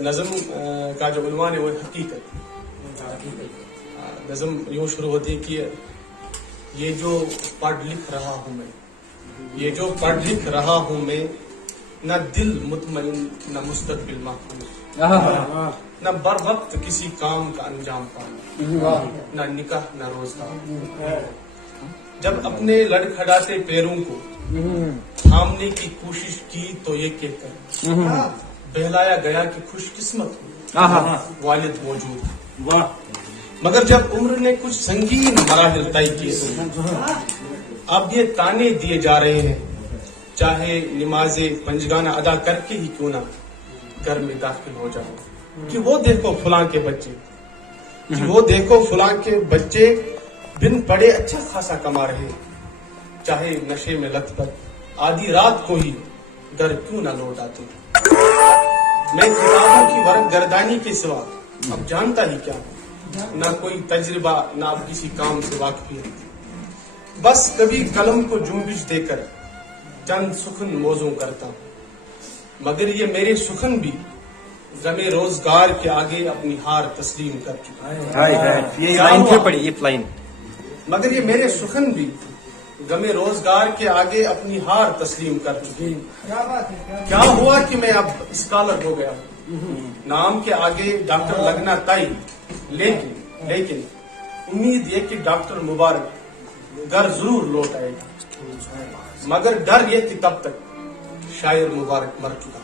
نظم کا جو عنوان ہے وہ حقیقت. نظم یوں شروع ہوتی ہے کہ یہ جو پڑھ لکھ رہا ہوں میں، یہ جو پڑھ لکھ رہا ہوں میں، نہ دل مطمئن نہ مستقبل محفوظ، نہ بر وقت کسی کام کا انجام پانا، نہ نکاح نہ روزگار. جب اپنے لڑکھڑاتے پیروں کو تھامنے کی کوشش کی تو یہ کہہ کر بہلایا گیا کہ خوش قسمت ہو والد موجود ہے. مگر جب عمر نے کچھ سنگین مراحل طے کیے اب یہ تانے دیے جا رہے ہیں، چاہے نماز پنجگانہ ادا کر کے ہی کیوں نہ گھر میں داخل ہو جاؤ، کہ وہ دیکھو فلاں کے بچے، کہ وہ دیکھو فلاں کے بچے بن پڑے اچھا خاصا کما رہے، چاہے نشے میں لت پر آدھی رات کو ہی گھر کیوں نہ لوٹ آتے. میں کتابوں کی ورق گردانی کے سوا اب جانتا ہی کیا، نہ کوئی تجربہ نہ اب کسی کام سے واقفیت. بس کبھی قلم کو جنبش دے کر چند سخن موزوں کرتا ہوں، مگر یہ میرے سخن بھی غم روزگار کے آگے اپنی ہار تسلیم کر چکا ہے. مگر یہ میرے سخن بھی غم روزگار کے آگے اپنی ہار تسلیم کر چکے ہیں. کیا ہوا کہ میں اب اسکالر ہو گیا ہوں، نام کے آگے ڈاکٹر لگنا طے، لیکن امید یہ کہ ڈاکٹر مبارک گھر ضرور لوٹ آئے گا، مگر ڈر یہ کہ تب تک شاعر مبارک مر چکا.